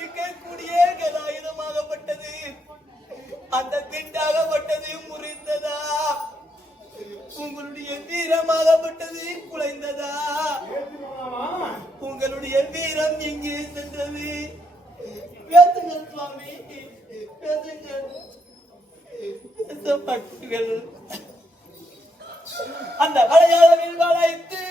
இருக்கக்கூடிய கதாயுதமாகப்பட்டது அந்த திண்டாகப்பட்டது முறிந்ததா? உங்களுடைய வீரமாகப்பட்டது குலைந்ததா? உங்களுடைய வீரம் எங்கே சென்றது? பேசுங்கள் சுவாமி பேசுங்கள். அந்த வளையாளவில் வளைத்து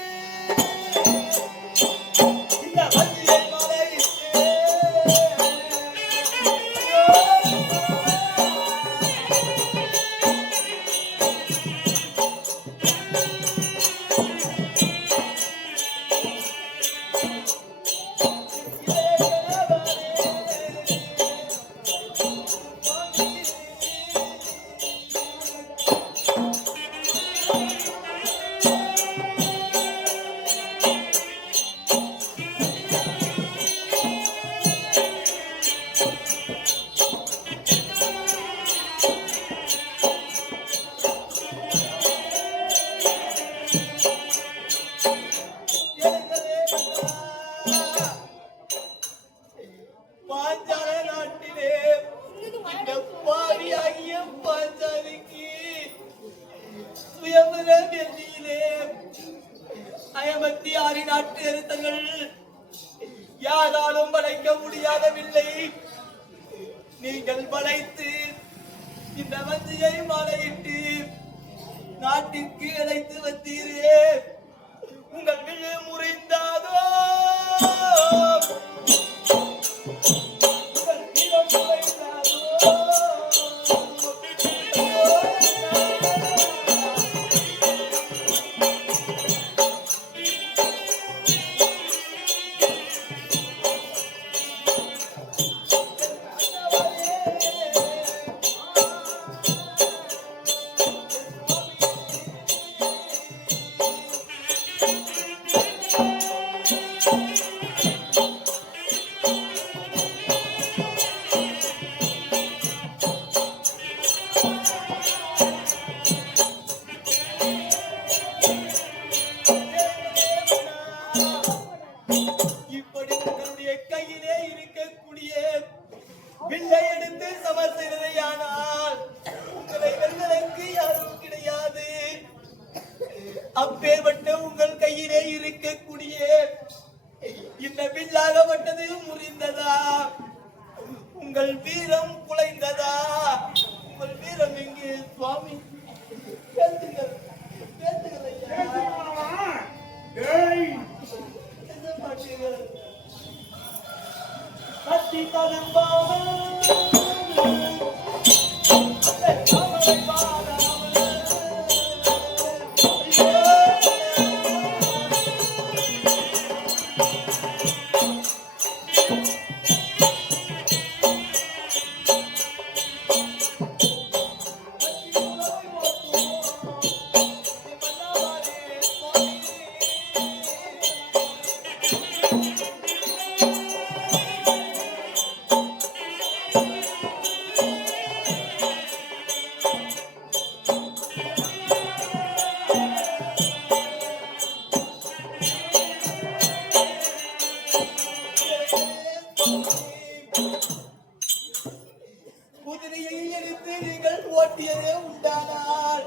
குதிரையை எரித்து நீங்கள் ஓட்டியதே உண்டானால்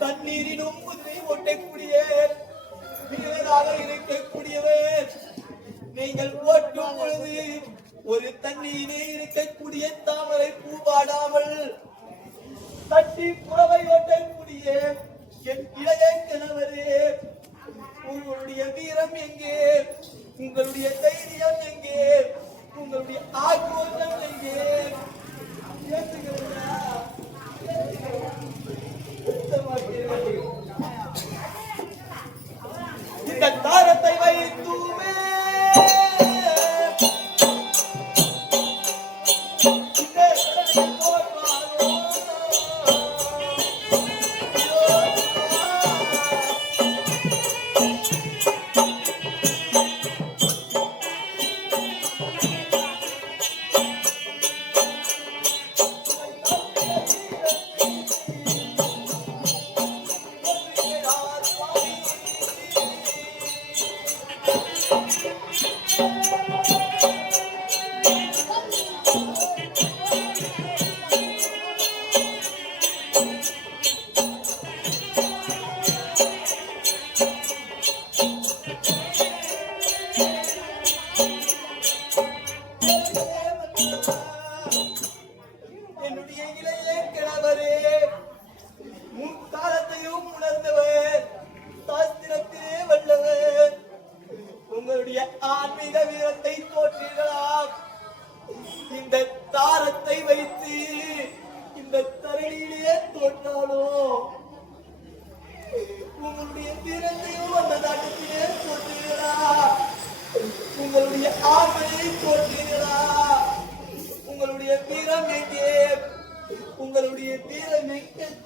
தண்ணீரிலும் குதிரை ஓட்டக்கூடிய வீரராக இருக்கக்கூடியவர். நீங்கள் ஓட்டும் பொழுது ஒரு தண்ணீரே இருக்கக்கூடிய தாமரை பூபாடாமல் தட்டி புறவை ஓட்டக்கூடிய என் இளைய கணவரே உங்களுடைய வீரம் எங்கே? உங்களுடைய தைரியம் எங்கே உங்களுடைய ஆக்ரோஷம் எங்கே பேசுகிறதா? இந்த தாரத்தை வைத்துமே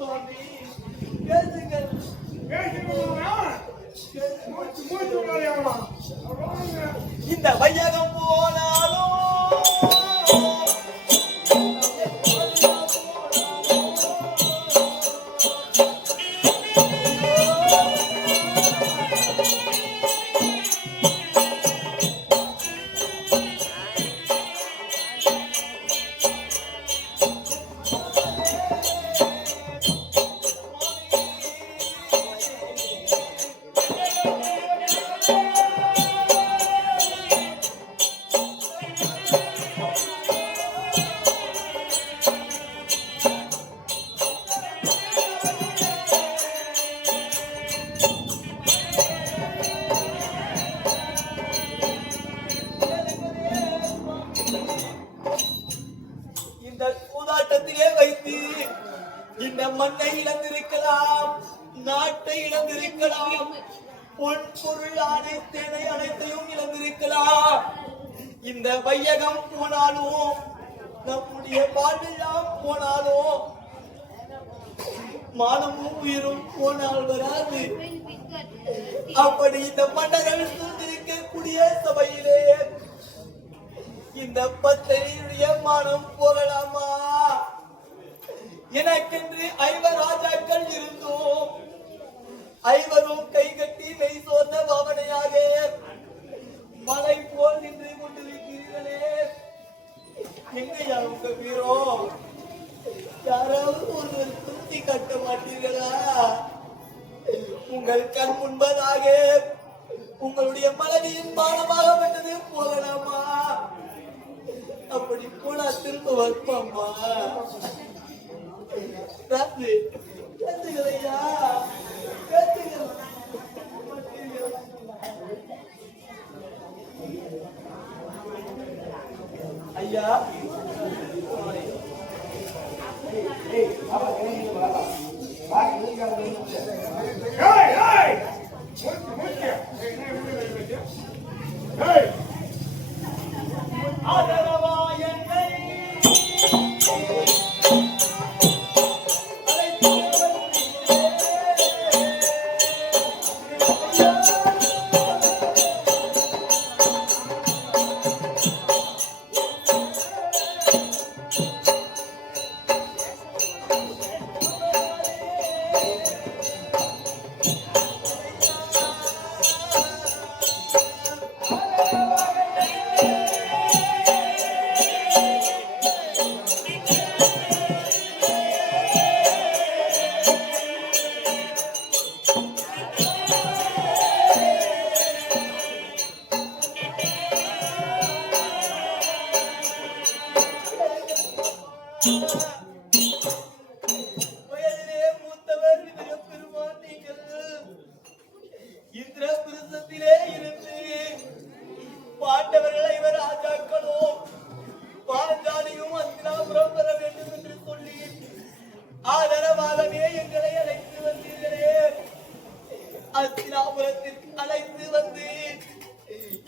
சுவாமி பேசுங்கள். இந்த வையகம் வையகம் போனாலும் நம்முடைய வாழ்வெல்லாம் போனாலும் மானமும் உயிரும் போனால் வராது. அப்படி இந்த மன்னர்கள் சூழ்ந்திருக்கக்கூடிய சபையிலே இந்த பத்திரியுடைய மானம் போகலாமா? எனக்கென்று ஐவர் ராஜாக்கள் இருந்தோம் ஐவரும் கைகட்டி நெய் சோர்ந்த பாவனையாக மலை நின்று கொண்டிருக்கிறீர்களே. எங்கய்யா உங்க வீரோ யாராவது ஒருவர் திருத்தி கட்ட மாட்டீர்களா? உங்கள் கண் முன்பதாக உங்களுடைய மனைவியின் பானமாக விட்டது போகலாமா அப்படி போனா திரும்ப வருமாமா ராத்திரி கேட்டுக்கலையா கேட்டுக்கல ஐயா ஏய் ஆதரவாகவே எங்களை அழைத்து வந்தீர்களே. அஸ்தினாபுரத்திற்கு அழைத்து வந்து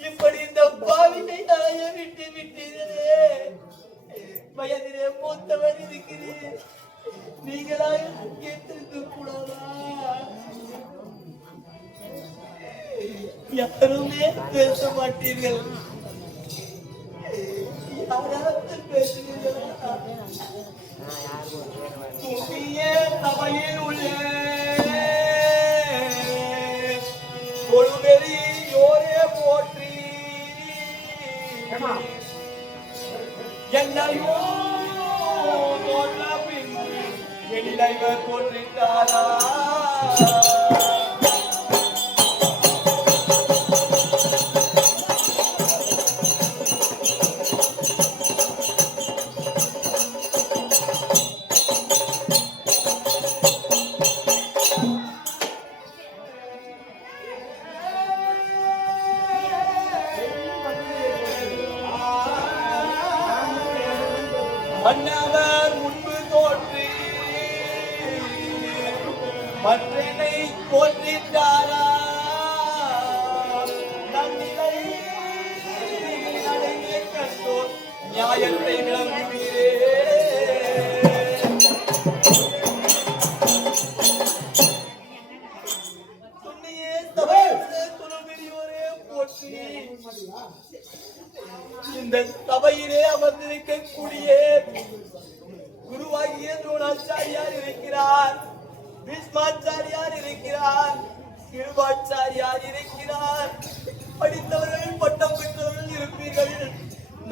இப்படி இந்த பாவினை அலைய விட்டு விட்டீர்களே. வயதிலே மூத்தவர் இருக்கிறீர். நீங்களாக கேட்டிருக்க கூடாதா? யாருமே பேச மாட்டீர்கள். யாராவது பேசுகிறீர்களா சபையில் உள்ள. கொழுவெறி யோரே போற்றி. என்னையோ தோற்ற பின்பு எளிலைவர் போற்றிட்டாரா?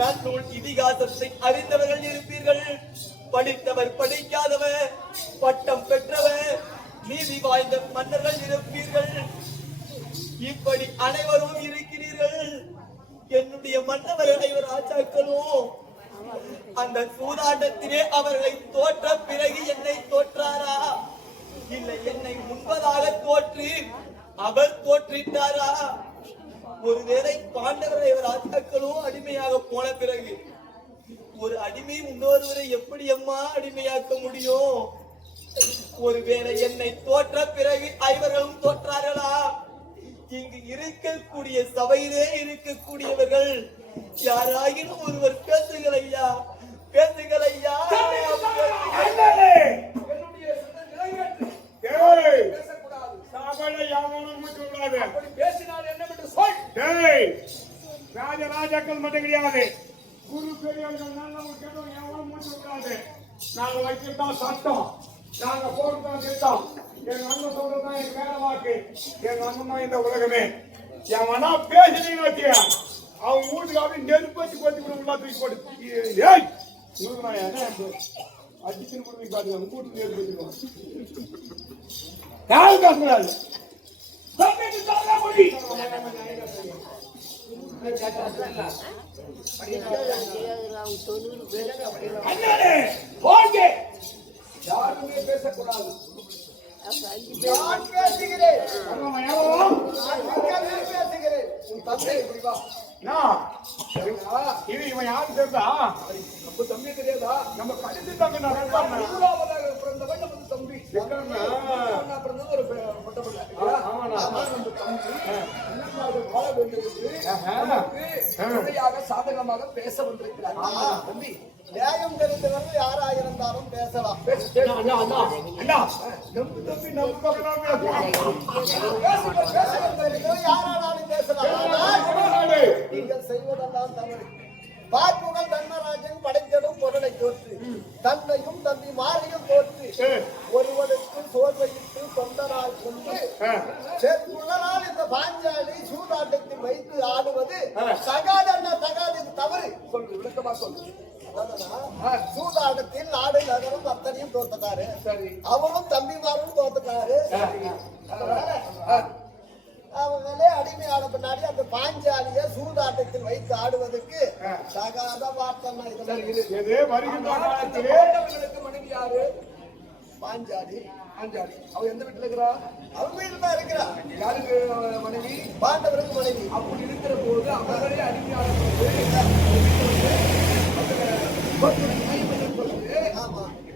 நன்னூல் இதிகாசத்தை அறிந்தவர்கள் இருப்பீர்கள். படித்தவர் படிக்காதவர் பட்டம் பெற்றவர் நீதி வாய்ந்த மன்னர்கள் இருப்பீர்கள். இப்படி அனைவரும் இருக்கிறீர்கள். என்னுடைய மன்னவர் அனைவர் ராஜாக்களும் அந்த சூதாட்டத்திலே அவர்களை தோற்ற பிறகு என்னை தோற்றாரா? இல்லை என்னை முன்பதாக தோற்றி அவர் தோற்றிட்டாரா? ஒருவேளை பாண்டவர் ராஜாக்களும் அடிமையாக போன பிறகு ஒரு அடிமை இன்னொருவரை எப்படி அம்மா அடிமையாக்க முடியும்? ஒருவேளை என்னை தோற்ற பிறகு ஐவர்களும் தோற்றார்களா? இங்கு இருக்கக்கூடிய சபையிலே இருக்கக்கூடியவர்கள் யாராயினும் ஒருவர் பேசுங்கள் ஐயா பேசுங்கள் ஐயா என்னுடைய சித்த நிறைவேற்று. ஏய் பேசக்கூடாது. சாபல யாவனும் மூச்சு விடாது அப்படி பேசினால் என்னவென்று சொல். டேய் ராஜ ராஜாக்கள் மட்டும் கிடையாது. குரு பெரியவர்கள் நல்லவங்க கெட்டவங்க எவ்வளவு மூச்சு விடாது நாங்க வைக்கிறதான் சட்டம். நாங்க போடுறதான் திட்டம். எங்க அண்ணன் சொல்றதுதான் என் வேலை வாக்கு. எங்க அண்ணன் தான் இந்த உலகமே. எவனா பேசுறீங்கன்னு வச்சியா அவன் வீட்டுக்கு அப்படியே நெருப்பு வச்சு கொத்தி கூட உள்ள தூக்கி போட்டு ஏய் உங்களுக்கு நான் என்ன அடிச்சுன்னு போட்டு பாத்துக்க உங்க வீட்டுக்கு நெருப்பு வச்சுக்கோ. யாரும் பேசக்கூடாது. தம்பி அண்ணாடே ஓகே யாருமே பேசக்கூடாது. நான் பேசுகிறேன். பேசுகிறேன். உன் தந்தை இப்படி வா. நான் இது இவன் யாரு தெரியுதா? நம்ம தம்பி தெரியாதா? நம்ம கடித்து தம்பி நான் சாதகமாக பேச வந்திருக்கிறார். தம்பி. நியாயம் தெரிந்தவர்கள் யாரா இருந்தாலும் பேசலாம் யாரானாலும் பேசலாம். நீங்கள் செய்வதெல்லாம் தவறு. பார்ப்புகள் தர்மராஜன் படைத்தடும் பொருளை தோற்று தன்னையும் தம்பி மாறியும் தோற்று ஒருவனுக்கு சோர்வையிட்டு தொண்டரால் கொண்டு செப்புணரால் இந்த பாஞ்சாலி சூதாட்டத்தில் வைத்து ஆடுவது தகாது இது தவறு. சொல்லு விளக்கமா சொல்லு? சூதாட்டத்தில் நாடு நகரம் அத்தனையும் தோத்துட்டாரு அவரும் தம்பிமாரும் தோத்துட்டாரு அவங்களே அடிமையான பின்னாடி அந்த பாஞ்சாலிய சூதாட்டத்தில் வைத்து ஆடுவதற்கு தகாத வார்த்தை மனைவி யாரு? பாஞ்சாலி. ஆஞ்சாலி அவ எந்த வீட்டுல இருக்கிறா? அவங்க வீட்டில் தான் இருக்கிறா. யாருக்கு மனைவி? பாண்டவருக்கு மனைவி. அப்படி இருக்கிற போது அவர்களே அடிமையான போது ஆமா இப்போ ஆனா, வந்து ஒரு ஆ, சொல்லுங்க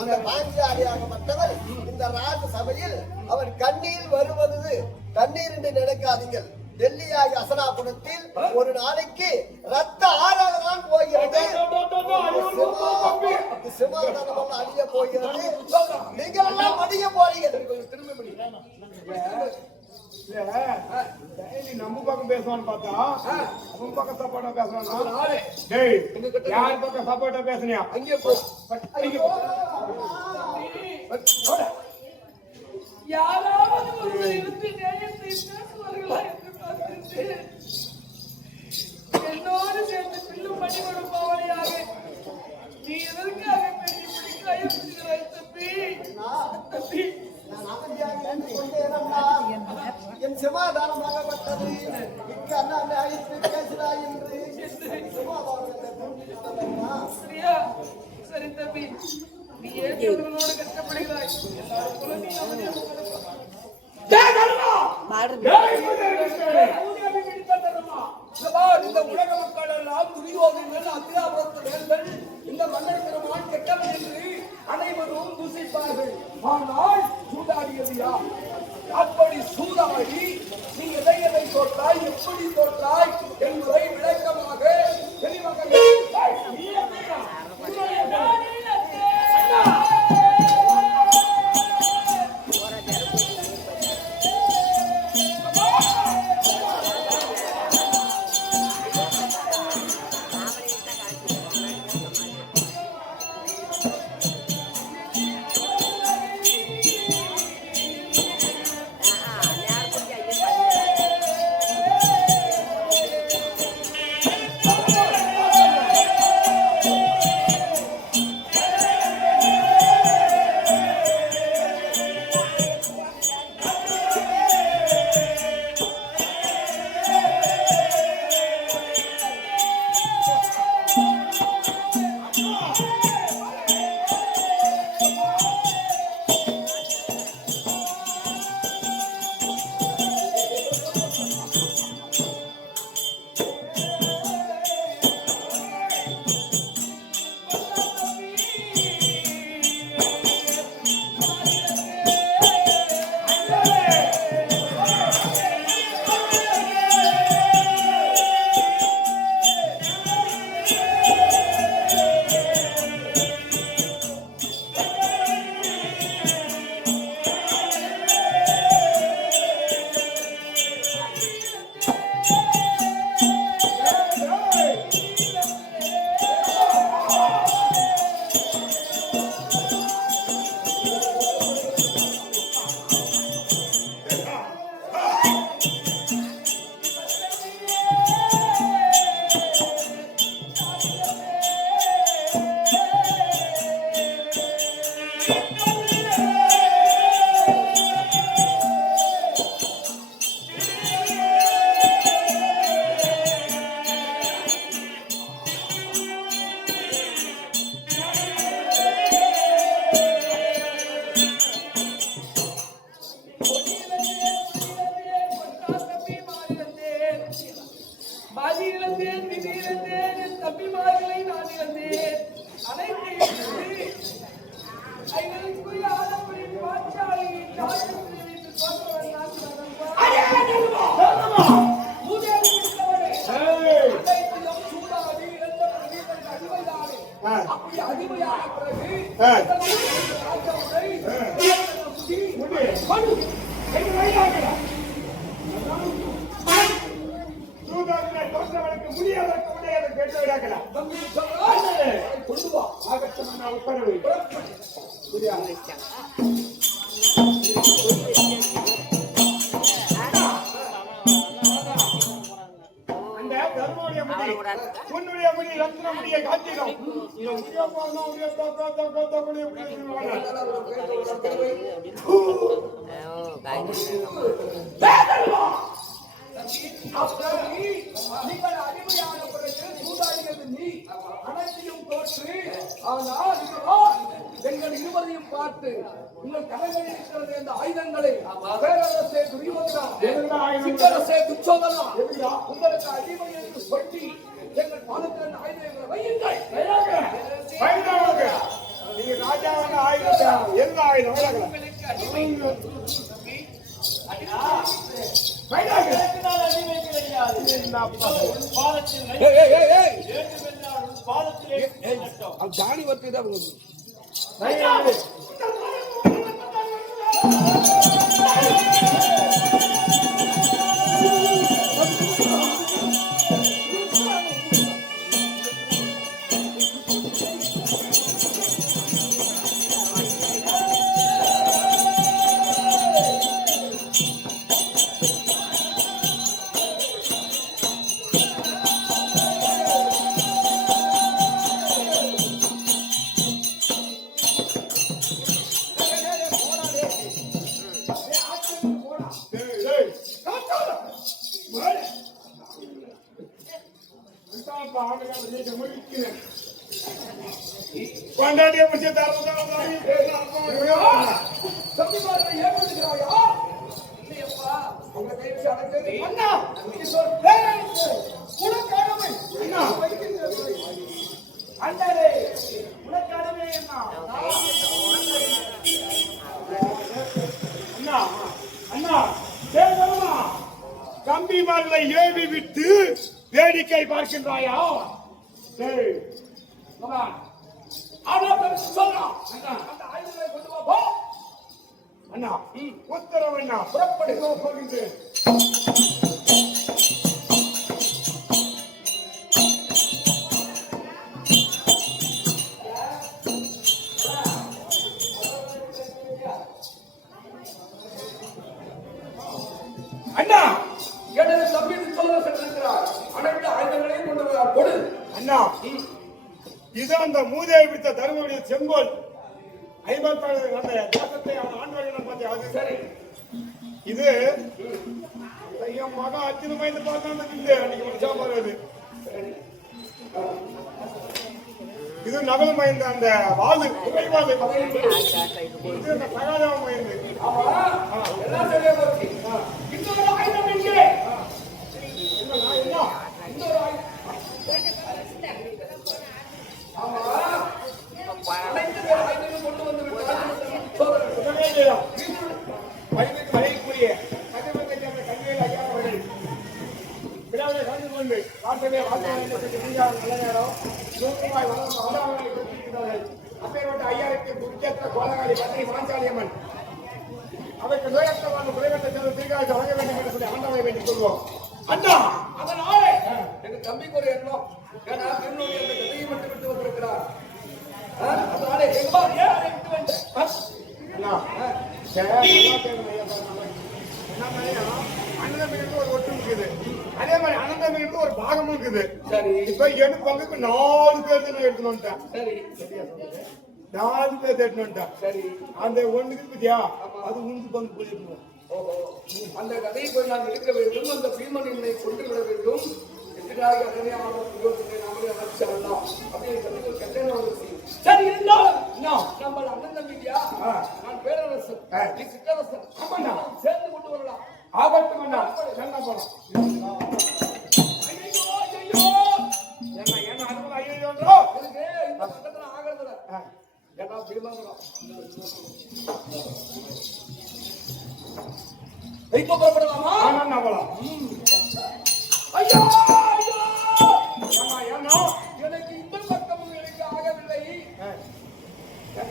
அந்த பாஞ்சாலியாகப்பட்டவர் இந்த ராஜ சபையில் அவர் கண்ணீர் வருவது கண்ணீர் என்று நினைக்காதீங்கள் டெல்லியாகி அசனாபுரத்தில் ஒரு நாளைக்கு ரத்த ஆறாவதான் போகிறது சிமாதானம் அழிய போகிறது நீங்கள் எல்லாம் அழிய போறீங்க திரும்ப பண்ணி இல்ல டேய், நம்ம பக்கம் பேசுவான்னு பார்த்தா அவன் பக்கம் சப்போர்ட்டா பேசுவானா நாளே டேய் யார் பக்கம் சப்போர்ட்டா பேசுனியா அங்கே போ அங்கே போ. யாராவது ஒருவர் இருந்து நியாயத்தை பேசுவார்களா என்று பார்த்திருந்தேன். என்னோடு சேர்ந்து பில்லும் பணி கொடுப்பவளையாக நீ எதற்காக பெண்ணை இப்படி கையெழுத்துகிறாய் தம்பி தம்பி நான் அமைதியாக இருந்து கொண்டேனம்மா. என் சிமாதானமாகப்பட்டது மிக்க அண்ணா நியாயத்தை பேசுகிறாய் என்று சரி தம்பி நீ ஏன் இவர்களோடு கஷ்டப்படுகிறாய் எல்லாரும் நீ இந்த உலக மக்கள் எல்லாம் அத்தியாபுரத்து வேல்கள், இந்த மன்னர் பெருமான் கெட்டவன் என்று அனைவரும் தூசிப்பார்கள் ஆனால் சூதாடியது யார் அப்படி சூதாடி நீ எதை எதை தோற்றாய் எப்படி தோற்றாய் என்பதை விளக்கமாக தெளிவாக முடி உன்னுடைய முடி ரத்ன முடியை நீ, நீங்கள் அடிமையான பிறகு சூதாடிகள் நீ அனைத்தையும் தோற்று ஆனால் எங்கள் இருவரையும் பார்த்து உங்கள் கரங்களில் இருக்கிறது அந்த ஆயுதங்களை பேரரசே துரியோதனா? சிற்றரசே துச்சோதனா? உங்களுக்கு அடிமை என்று சொல்லி எங்கள் அந்த ஆயுதங்களை வையுங்கள். நீங்க ராஜாவான ஆயுதம் எந்த ஆயுதம் விலகல. இதனால் அடிமை கிடையாது. பாதத்தில் கம்பி ஏவி விட்டு வேடிக்கை பார்க்கின்றாயா? சொல்றான் அண்ணா உத்தரவு அண்ணா புறப்படுகிறோம் இதோ போகின்றேன். பயந்து அர்ஜுன பார்த்தா அன்னைக்கு முடிச்சா வருது இது நகல் மயந்த அந்த வாது குறைவாது வாது. இது அந்த சகாதேவ ஆமா எல்லாம் சரியா போச்சு இன்னொரு ஆயுதம் எங்கே என்னண்ணா, என்ன இன்னொரு ஆயுதம் ஆமா அனைத்து பேர் ஆயுதங்களும் கொண்டு வந்து விட்டார் சோதரர் உடனே இல்லையா? வயதுக்கு வரையக்கூடிய கதிர்வத்தை சேர்ந்த கல்வியில் ஐயா அவர்கள் விழாவிலே கலந்து கொண்டு வாசலே வாசலே நல்ல நேரம். நூறு ரூபாய் அவதாரங்களை கொடுத்திருக்கிறார்கள் அப்பேற்பட்ட ஐயாயிரத்தி முக்கியத்த கோலகாரி பத்திரி மாஞ்சாலியம்மன். அவருக்கு நோயற்றவான குறைவத்தை சேர்ந்த தீர்க்காக வழங்க வேண்டும் என்று சொல்லி வேண்டிக் கொள்வோம். அண்ணா எங்க தம்பிக்கு ஒரு எண்ணம் ஏன்னா திருநூறு என்ற கதையை மட்டும் விட்டு வந்திருக்கிறார். ஆ, எங்க அண்ணா சரி, நல்லா ஒரு ஒட்டு இருக்குது அதே மாதிரி அனந்தமிக்கு ஒரு பாகமும் இருக்குது சரி. இப்ப என் பங்குக்கு நாலு பேர் எடுத்துன்னு வந்துட்டேன் சரி. நாலு பேர் எடுத்துன்னு வந்துட்டேன் சரி. அந்த ஒண்ணுக்கு பத்தியா அது உந்து பங்கு போயிருக்கணும் அந்த கதையை போய் நான் எடுக்க வேண்டும். அந்த பீமன் என்னை கொண்டு விட வேண்டும். எதிராக அகனையாக யோசனை நாமளே அப்படின்னு சொல்லி சரி இருந்தாலும் நம்ம அண்ணன் தம்பியா. நான் பேரரசன். நீ ஆமாண்ணா. சேர்ந்து கொண்டு வரலாம். ஆபத்து அண்ணா. என்ன போலாம். என்ன என்ன அனுமதி ஐயோ எனக்கு இந்த பக்கத்துல ஆகிறதுல ஏன்னா பீமங்கலம் இப்ப புறப்படலாமா? ஐயோ ஐயோ. ஏன்னா হ্যাঁ কেন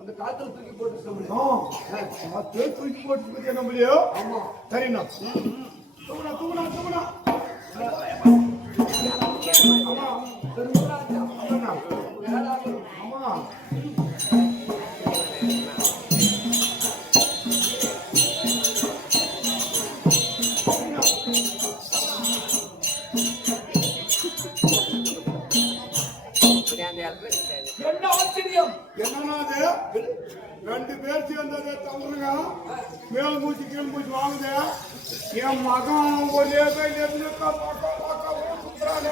அந்த காத்துல தூக்கி போட்டு தூக்கி போட்டு நம்மளையோ ஆமா சரிண்ணா தூங்கணா தூங்கணா தூங்கணா ரெண்டு பேர் சேர்ந்ததை தவறுங்க. மேல் மூச்சு கீழ் மூச்சு வாங்குது என் மகன் ஒரே கையில இருந்து சுற்றுறாங்க